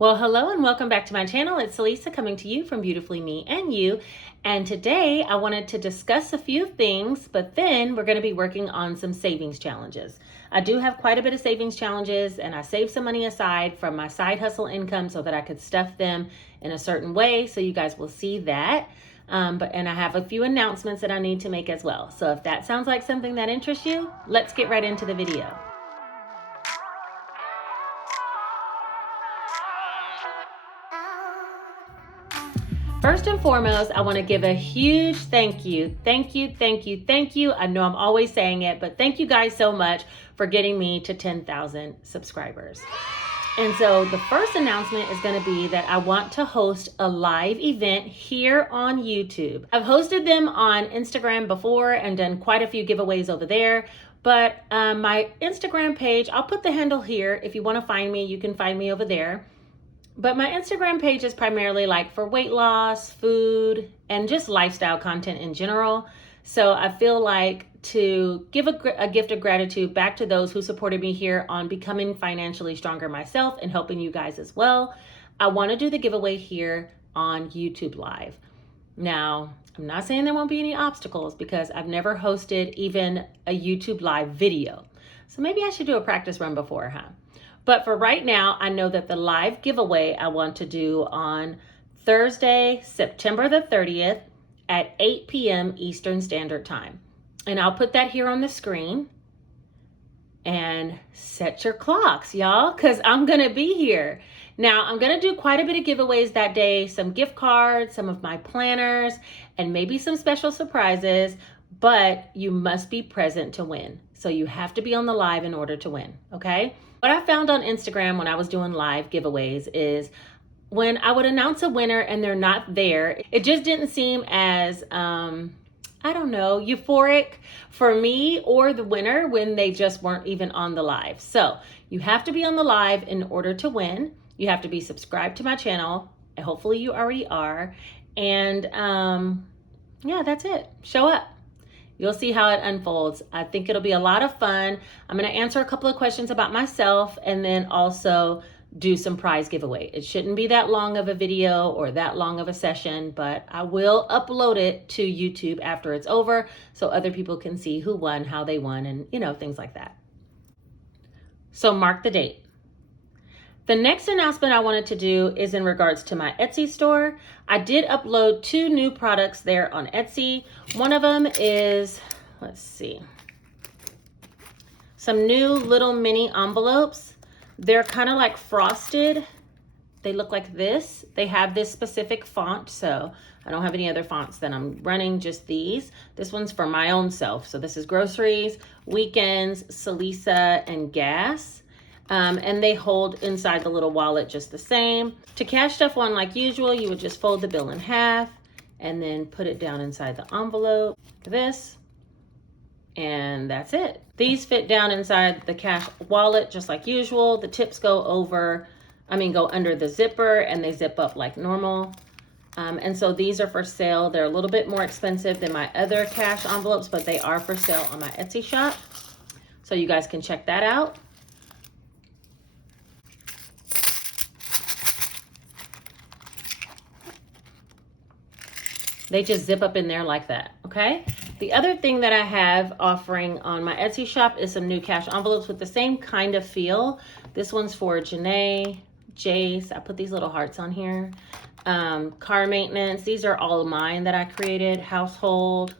Well, hello and welcome back to my channel. It's Lisa coming to you from Beautifully Me and You. And today I wanted to discuss a few things, but then we're going to be working on some savings challenges. I do have quite a bit of savings challenges, and I saved some money aside from my side hustle income so that I could stuff them in a certain way. So you guys will see that. And I have a few announcements that I need to make as well. So if that sounds like something that interests you, let's get right into the video. First and foremost, I want to give a huge thank you. I know I'm always saying it, but thank you guys so much for getting me to 10,000 subscribers. And so the first announcement is going to be that I want to host a live event here on YouTube. I've hosted them on Instagram before and done quite a few giveaways over there. But my Instagram page, I'll put the handle here. If you want to find me, you can find me over there. But my Instagram page is primarily like for weight loss, food, and just lifestyle content in general. So I feel like to give a gift of gratitude back to those who supported me here on becoming financially stronger myself and helping you guys as well, I want to do the giveaway here on YouTube Live. Now, I'm not saying there won't be any obstacles because I've never hosted even a YouTube Live video. So maybe I should do a practice run before, huh? But for right now, I know that the live giveaway I want to do on Thursday, September the 30th at 8 p.m. Eastern Standard Time. And I'll put that here on the screen. And set your clocks, y'all, because I'm going to be here. Now, I'm going to do quite a bit of giveaways that day, some gift cards, some of my planners, and maybe some special surprises, but you must be present to win. So you have to be on the live in order to win, okay? What I found on Instagram when I was doing live giveaways is when I would announce a winner and they're not there, it just didn't seem as, euphoric for me or the winner when they just weren't even on the live. So you have to be on the live in order to win. You have to be subscribed to my channel. And hopefully you already are. And yeah, that's it. Show up. You'll see how it unfolds. I think it'll be a lot of fun. I'm going to answer a couple of questions about myself and then also do some prize giveaway. It shouldn't be that long of a video or that long of a session, but I will upload it to YouTube after it's over so other people can see who won, how they won, and things like that. So mark the date. The next announcement I wanted to do is in regards to my Etsy store. I did upload 2 new products there on Etsy. One of them is, some new little mini envelopes. They're kind of like frosted. They look like this. They have this specific font, so I don't have any other fonts that I'm running, just these. This one's for my own self. So this is groceries, weekends, Salisa, and gas. And they hold inside the little wallet just the same. To cash stuff on like usual, you would just fold the bill in half and then put it down inside the envelope like this. And that's it. These fit down inside the cash wallet just like usual. The tips go under the zipper and they zip up like normal. And so these are for sale. They're a little bit more expensive than my other cash envelopes, but they are for sale on my Etsy shop. So you guys can check that out. They just zip up in there like that, okay? The other thing that I have offering on my Etsy shop is some new cash envelopes with the same kind of feel. This one's for Janae, Jace. I put these little hearts on here. Car maintenance. These are all of mine that I created. Household,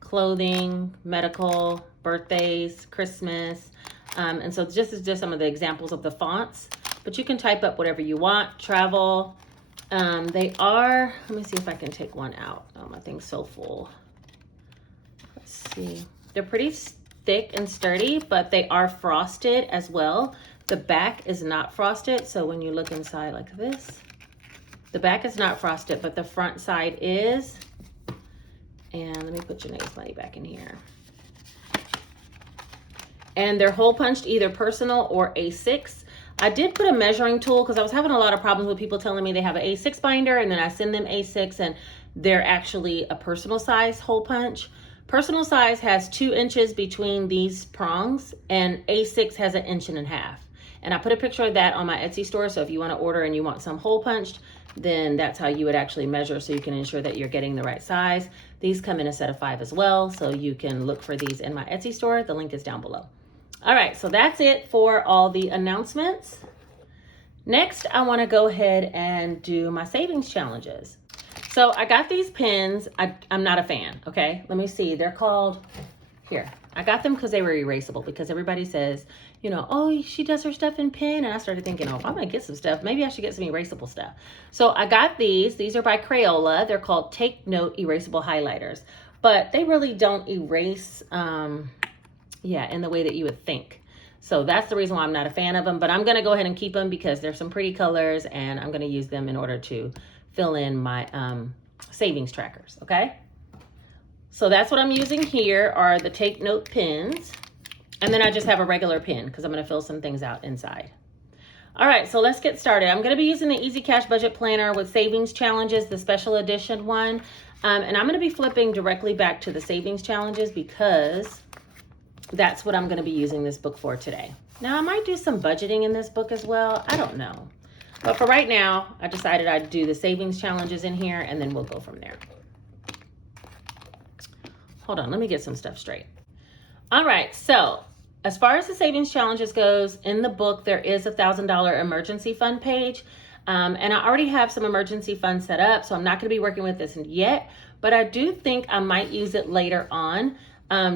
clothing, medical, birthdays, Christmas. And so this is just some of the examples of the fonts. But you can type up whatever you want. Travel. They are, let me see if I can take one out. Oh, my thing's so full. Let's see. They're pretty thick and sturdy, but they are frosted as well. The back is not frosted. So when you look inside like this, the back is not frosted, but the front side is. And let me put Janae's money back in here. And they're hole punched either personal or A6. I did put a measuring tool because I was having a lot of problems with people telling me they have an A6 binder and then I send them A6 and they're actually a personal size hole punch. Personal size has 2 inches between these prongs and A6 has 1.5 inches. And I put a picture of that on my Etsy store. So if you want to order and you want some hole punched, then that's how you would actually measure, so you can ensure that you're getting the right size. These come in a set of 5 as well, so you can look for these in my Etsy store. The link is down below. All right, so that's it for all the announcements. Next, I want to go ahead and do my savings challenges. So I got these pins. I'm not a fan, okay? Let me see. They're called, here. I got them because they were erasable, because everybody says, you know, oh, she does her stuff in pen. And I started thinking, oh, if I'm going to get some stuff, maybe I should get some erasable stuff. So I got these. These are by Crayola. They're called Take Note Erasable Highlighters. But they really don't erase, in the way that you would think. So that's the reason why I'm not a fan of them. But I'm going to go ahead and keep them because they're some pretty colors. And I'm going to use them in order to fill in my savings trackers, okay? So that's what I'm using here are the Take Note pins. And then I just have a regular pen because I'm going to fill some things out inside. All right, so let's get started. I'm going to be using the Easy Cash Budget Planner with Savings Challenges, the special edition one. And I'm going to be flipping directly back to the Savings Challenges because that's what I'm going to be using this book for today. Now, I might do some budgeting in this book as well. I don't know. But for right now, I decided I'd do the Savings Challenges in here, and then we'll go from there. Hold on, let me get some stuff straight. All right, so as far as the savings challenges goes, in the book, there is a $1,000 emergency fund page. And I already have some emergency funds set up, so I'm not going to be working with this yet. But I do think I might use it later on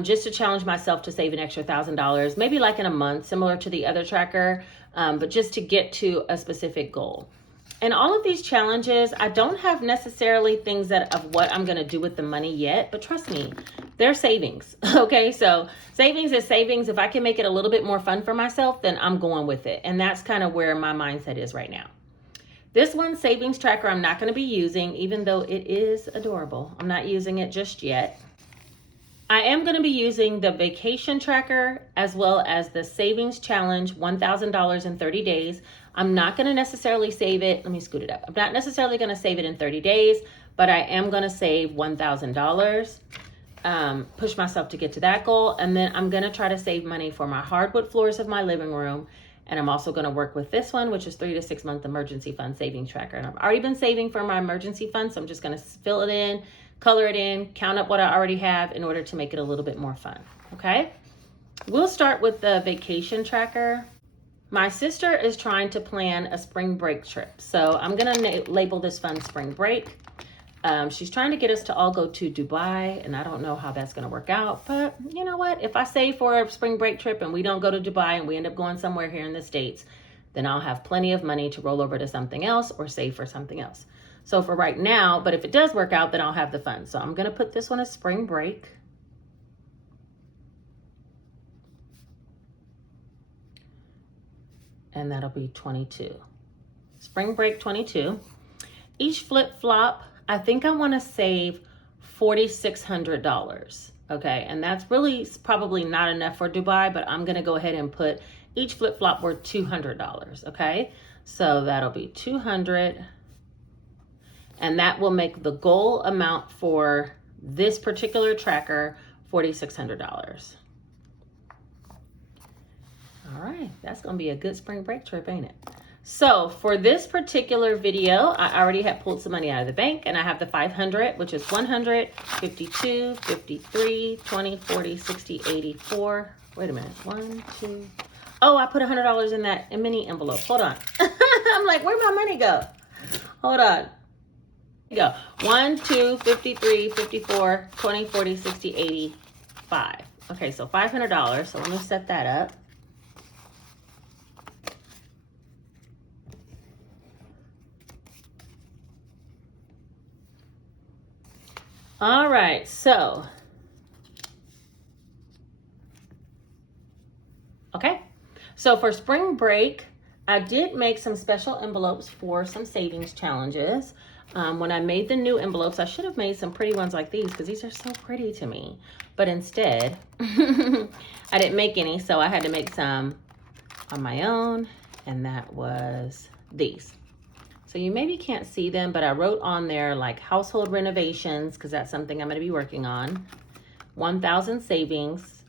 just to challenge myself to save an extra $1,000, maybe like in a month, similar to the other tracker, but just to get to a specific goal. And all of these challenges, I don't have necessarily things of what I'm going to do with the money yet, but trust me, they're savings. Okay, so savings is savings. If I can make it a little bit more fun for myself, then I'm going with it. And that's kind of where my mindset is right now. This one savings tracker I'm not going to be using, even though it is adorable. I'm not using it just yet. I am going to be using the vacation tracker as well as the savings challenge, $1,000 in 30 days. I'm not going to necessarily save it. Let me scoot it up. I'm not necessarily going to save it in 30 days, but I am going to save $1,000, push myself to get to that goal. And then I'm going to try to save money for my hardwood floors of my living room. And I'm also going to work with this one, which is 3 to 6 month emergency fund savings tracker. And I've already been saving for my emergency fund, so I'm just going to fill it in, color it in, count up what I already have in order to make it a little bit more fun. Okay, we'll start with the vacation tracker. My sister is trying to plan a spring break trip, so I'm going to label this fun spring break. She's trying to get us to all go to Dubai, and I don't know how that's going to work out, but you know what? If I save for a spring break trip and we don't go to Dubai and we end up going somewhere here in the States, then I'll have plenty of money to roll over to something else or save for something else. So for right now, but if it does work out, then I'll have the funds. So I'm going to put this one as spring break. And that'll be 22. Spring break 22. Each flip-flop, I think I want to save $4,600. Okay, and that's really probably not enough for Dubai, but I'm going to go ahead and put each flip-flop worth $200. Okay, so that'll be 200. And that will make the goal amount for this particular tracker $4,600. All right, that's going to be a good spring break trip, ain't it? So for this particular video, I already have pulled some money out of the bank, and I have the 500, which is 100, 52, 53, 20, 40, 60, 84. Wait a minute. 1, 2. Oh, I put $100 in that mini envelope. Hold on. I'm like, where'd my money go? Hold on. Here we go. 1, 2, 53, 54, 20, 40, 60, 85. Okay, so $500. So let me set that up. All right, so, okay. So for spring break, I did make some special envelopes for some savings challenges. When I made the new envelopes, I should have made some pretty ones like these because these are so pretty to me. But instead, I didn't make any, so I had to make some on my own, and that was these. So you maybe can't see them, but I wrote on there like household renovations, because that's something I'm going to be working on, 1,000 savings,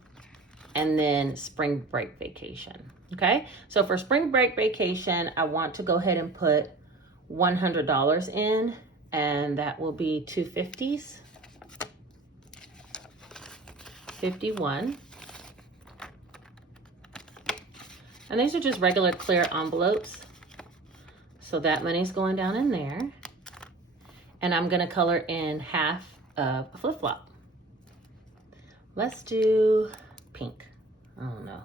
and then spring break vacation. Okay, so for spring break vacation, I want to go ahead and put $100 in, and that will be 250s. 51. And these are just regular clear envelopes. So that money's going down in there. And I'm gonna color in half of a flip-flop. Let's do pink. I don't know.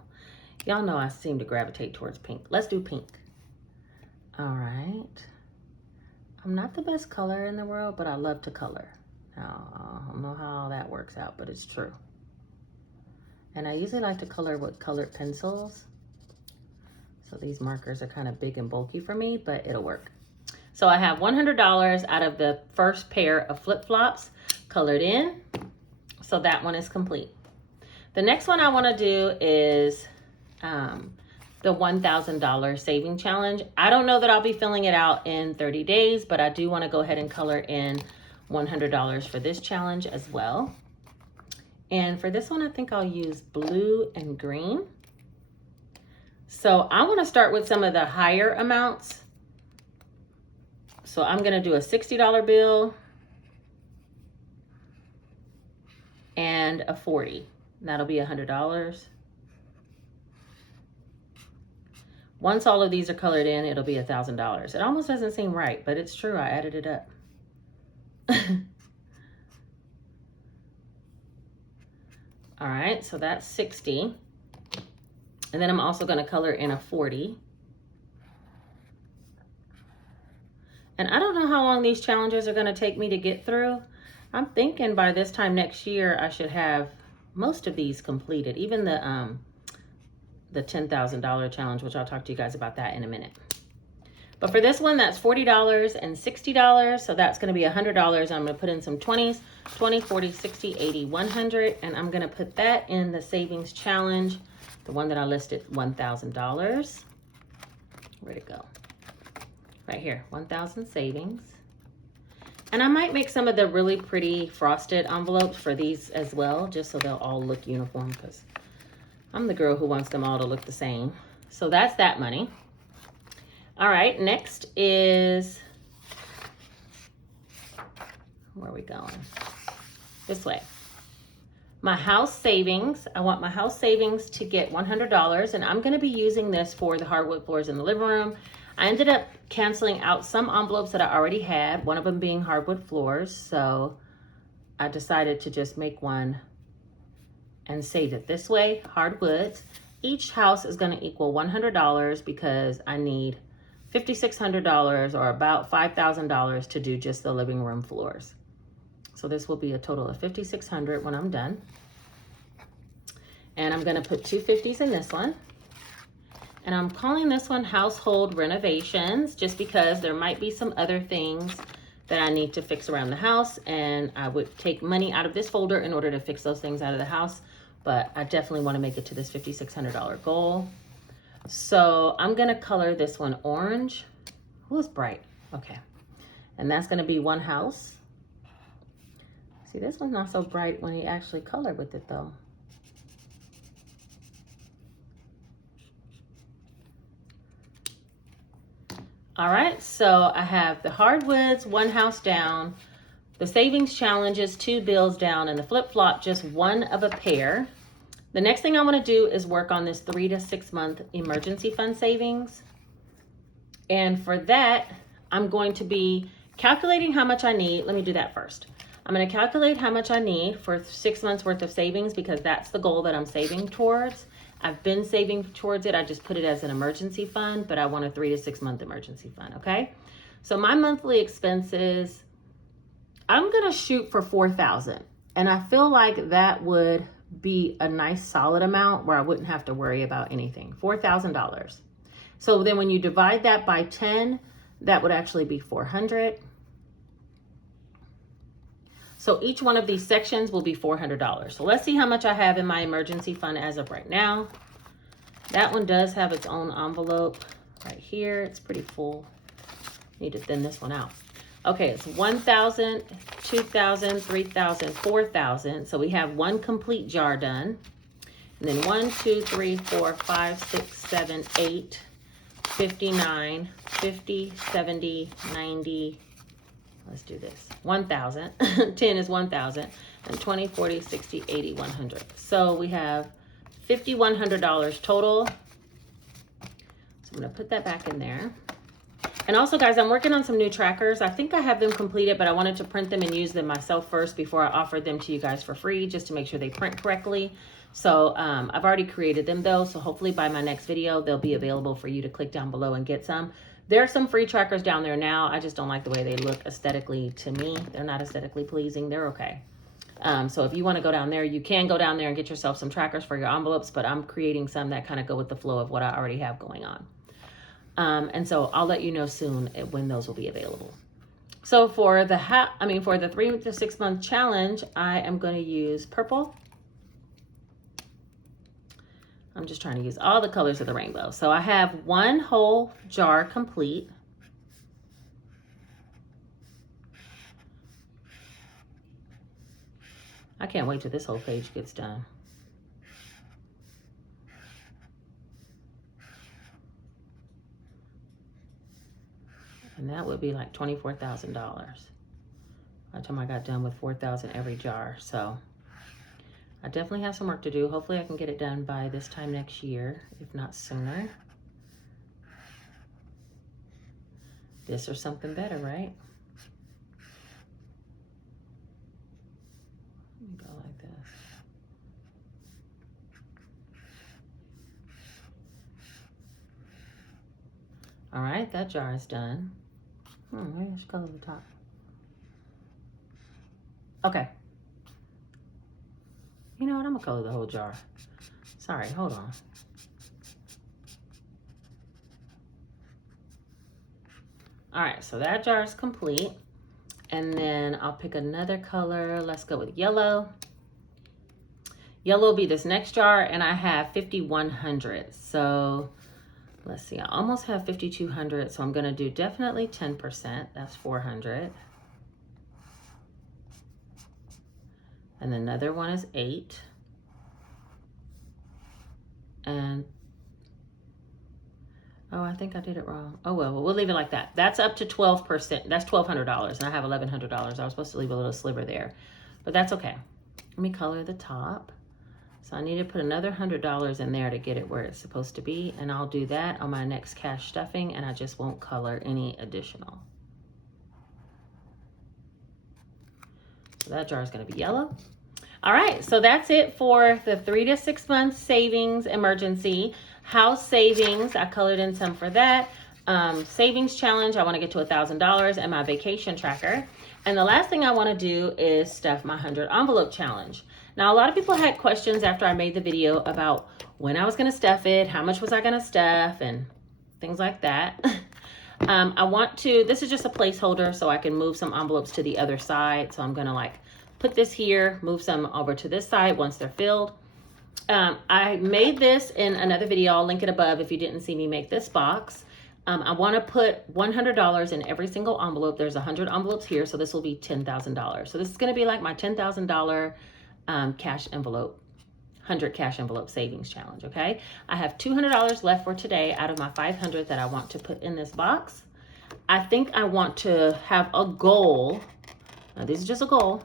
Y'all know I seem to gravitate towards pink. Let's do pink. All right. I'm not the best color in the world, but I love to color. Now, I don't know how that works out, but it's true. And I usually like to color with colored pencils. So these markers are kind of big and bulky for me, but it'll work. So I have $100 out of the first pair of flip-flops colored in. So that one is complete. The next one I want to do is the $1,000 saving challenge. I don't know that I'll be filling it out in 30 days, but I do want to go ahead and color in $100 for this challenge as well. And for this one, I think I'll use blue and green. So I want to start with some of the higher amounts. So I'm going to do a $60 bill and a 40. That'll be $100. Once all of these are colored in, it'll be $1,000. It almost doesn't seem right, but it's true. I added it up. All right, so that's 60. And then I'm also going to color in a 40. And I don't know how long these challenges are going to take me to get through. I'm thinking by this time next year, I should have most of these completed, even the $10,000 challenge, which I'll talk to you guys about that in a minute. But for this one, that's $40 and $60. So that's going to be $100. I'm going to put in some 20s, 20, 40, 60, 80, 100. And I'm going to put that in the savings challenge, the one that I listed, $1,000. Where'd it go? Right here, 1,000 savings. And I might make some of the really pretty frosted envelopes for these as well, just so they'll all look uniform, because I'm the girl who wants them all to look the same. So that's that money. All right, next is, where are we going? This way. My house savings. I want my house savings to get $100, and I'm going to be using this for the hardwood floors in the living room. I ended up canceling out some envelopes that I already had, one of them being hardwood floors. So I decided to just make one and save it this way, hardwoods. Each house is going to equal $100 because I need $5,600 or about $5,000 to do just the living room floors. So this will be a total of $5,600 when I'm done. And I'm going to put 250s in this one. And I'm calling this one household renovations just because there might be some other things that I need to fix around the house, and I would take money out of this folder in order to fix those things out of the house, but I definitely want to make it to this $5,600 goal. So I'm going to color this one orange. Oh, it's bright. Okay. And that's going to be one house. See, this one's not so bright when you actually color with it though. All right, so I have the hardwoods, one house down, the savings challenges, 2 bills down, and the flip-flop, just one of a pair. The next thing I want to do is work on this 3 to 6 month emergency fund savings. And for that, I'm going to be calculating how much I need. Let me do that first. I'm going to calculate how much I need for 6 months worth of savings because that's the goal that I'm saving towards. I've been saving towards it. I just put it as an emergency fund, but I want a 3 to 6 month emergency fund, okay? So my monthly expenses, I'm gonna shoot for $4,000. And I feel like that would be a nice solid amount where I wouldn't have to worry about anything, $4,000. So then when you divide that by 10, that would actually be 400. So each one of these sections will be $400. So let's see how much I have in my emergency fund as of right now. That one does have its own envelope right here. It's pretty full. Need to thin this one out. Okay, it's 1,000, 2,000, 3,000, 4,000. So we have one complete jar done. And then 1, 2, 3, 4, 5, 6, 7, 8, 59, 50, 70, 90. Let's do this. 1,000. 10 is 1,000. And 20, 40, 60, 80, 100. So we have $5,100 total. So I'm going to put that back in there. And also, guys, I'm working on some new trackers. I think I have them completed, but I wanted to print them and use them myself first before I offered them to you guys for free, just to make sure they print correctly. So I've already created them though. So hopefully by my next video, they'll be available for you to click down below and get some. There are some free trackers down there now. I just don't like the way they look aesthetically to me. They're not aesthetically pleasing. They're okay. So if you want to go down there, you can go down there and get yourself some trackers for your envelopes, but I'm creating some that kind of go with the flow of what I already have going on. And so I'll let you know soon when those will be available. So for the for the 3 to 6 month challenge, I am going to use purple. I'm just trying to use all the colors of the rainbow. So I have 1 whole jar complete. I can't wait till this whole page gets done. And that would be like $24,000 by the time I got done with 4,000 every jar. So I definitely have some work to do. Hopefully I can get it done by this time next year, if not sooner. This or something better, right? Let me go like this. All right, that jar is done. Maybe I should color the top. Okay. You know what? I'm gonna color the whole jar. Sorry, hold on. All right, so that jar is complete. And then I'll pick another color. Let's go with yellow. Yellow will be this next jar, and I have 5,100. So let's see, I almost have 5,200. So I'm gonna do definitely 10%. That's 400. And another one is 8. And, oh, I think I did it wrong. Oh, well, we'll leave it like that. That's up to 12%. That's $1,200, and I have $1,100. I was supposed to leave a little sliver there, but that's okay. Let me color the top. So I need to put another $100 in there to get it where it's supposed to be, and I'll do that on my next cash stuffing, and I just won't color any additional. So that jar is going to be yellow. All right, so that's it for the 3 to 6 months savings emergency. House savings, I colored in some for that. Savings challenge, I want to get to $1,000, and my vacation tracker. And the last thing I want to do is stuff my 100 envelope challenge. Now, a lot of people had questions after I made the video about when I was going to stuff it, how much was I going to stuff, and things like that. This is just a placeholder so I can move some envelopes to the other side. So I'm going to put this here, move some over to this side once they're filled. I made this in another video. I'll link it above if you didn't see me make this box. I want to put $100 in every single envelope. There's 100 envelopes here, so this will be $10,000. So this is going to be like my $10,000 cash envelope, 100 cash envelope savings challenge, okay? I have $200 left for today out of my 500 that I want to put in this box. I think I want to have a goal. Now, this is just a goal.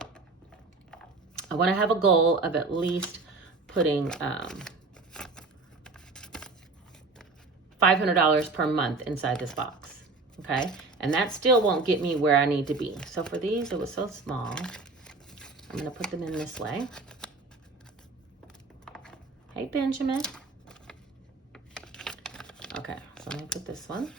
I want to have a goal of at least putting $500 per month inside this box, okay? And that still won't get me where I need to be. So for these, it was so small. I'm going to put them in this way. Hey, Benjamin. Okay, so let me put this one.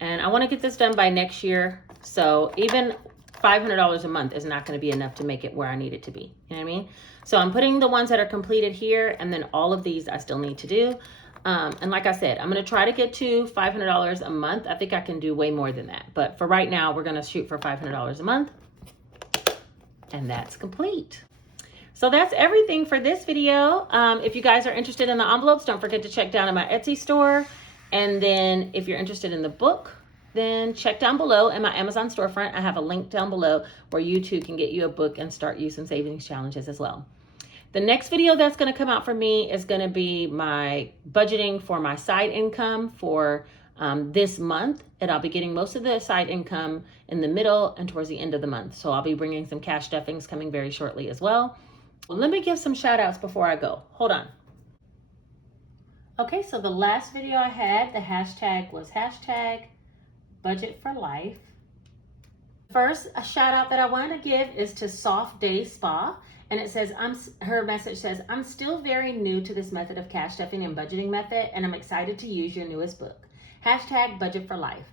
And I want to get this done by next year. So even $500 a month is not going to be enough to make it where I need it to be. You know what I mean? So I'm putting the ones that are completed here, and then all of these I still need to do. And like I said, I'm going to try to get to $500 a month. I think I can do way more than that. But for right now, we're going to shoot for $500 a month. And that's complete. So that's everything for this video. If you guys are interested in the envelopes, don't forget to check down in my Etsy store. And then if you're interested in the book, then check down below in my Amazon storefront. I have a link down below where you too can get you a book and start you some savings challenges as well. The next video that's going to come out for me is going to be my budgeting for my side income for this month. And I'll be getting most of the side income in the middle and towards the end of the month. So I'll be bringing some cash stuffings coming very shortly as well. Let me give some shout outs before I go. Hold on. Okay, so the last video I had, the hashtag was hashtag budget for life. First, a shout out that I want to give is to Soft Day Spa. And it says, her message says, I'm still very new to this method of cash stuffing and budgeting method, and I'm excited to use your newest book. Hashtag budget for life.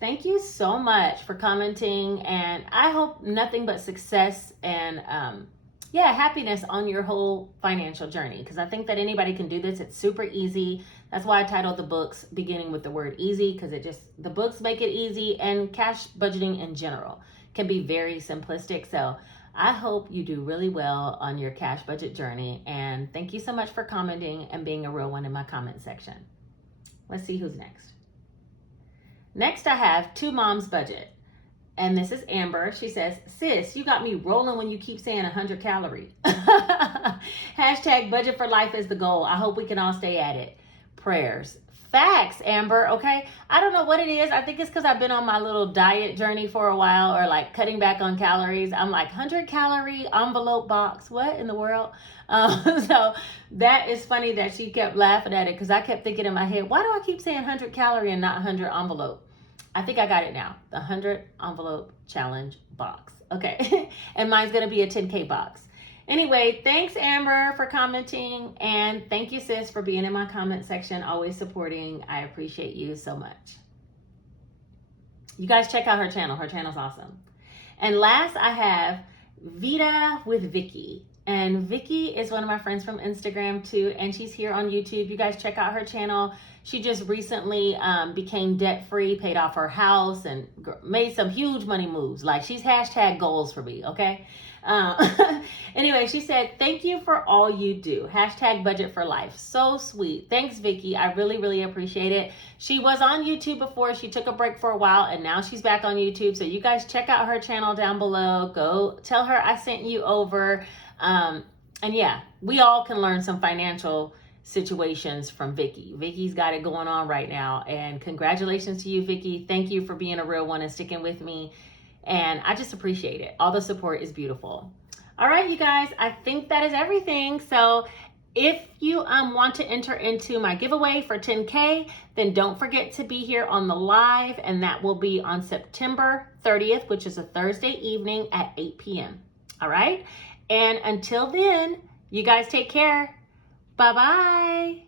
Thank you so much for commenting, and I hope nothing but success and happiness on your whole financial journey, because I think that anybody can do this. It's super easy. That's why I titled the books beginning with the word easy, because the books make it easy, and cash budgeting in general can be very simplistic. So I hope you do really well on your cash budget journey, and thank you so much for commenting and being a real one in my comment section. Let's see who's next. Next, I have Two Moms Budget. And this is Amber. She says, sis, you got me rolling when you keep saying 100 calories. Hashtag budget for life is the goal. I hope we can all stay at it. Prayers. Facts, Amber, okay? I don't know what it is. I think it's because I've been on my little diet journey for a while, or like cutting back on calories. I'm like 100 calorie envelope box. What in the world? So that is funny that she kept laughing at it, because I kept thinking in my head, why do I keep saying 100 calorie and not 100 envelope? I think I got it now. The 100 envelope challenge box. Okay. And mine's going to be a 10K box. Anyway, thanks, Amber, for commenting. And thank you, sis, for being in my comment section, always supporting. I appreciate you so much. You guys check out her channel. Her channel's awesome. And last, I have Vita with Vicky. And Vicky is one of my friends from Instagram too, and she's here on YouTube. You guys check out her channel. She just recently became debt-free, paid off her house, and made some huge money moves. Like, she's hashtag goals for me, okay? Anyway, she said, thank you for all you do. Hashtag budget for life. So sweet. Thanks, Vicky. I really, really appreciate it. She was on YouTube before. She took a break for a while, and now she's back on YouTube. So you guys check out her channel down below. Go tell her I sent you over. And yeah, we all can learn some financial situations from Vicky. Vicky's got it going on right now. And congratulations to you, Vicky. Thank you for being a real one and sticking with me. And I just appreciate it. All the support is beautiful. All right, you guys, I think that is everything. So if you want to enter into my giveaway for 10K, then don't forget to be here on the live. And that will be on September 30th, which is a Thursday evening at 8 p.m. All right. And until then, you guys take care. Bye-bye.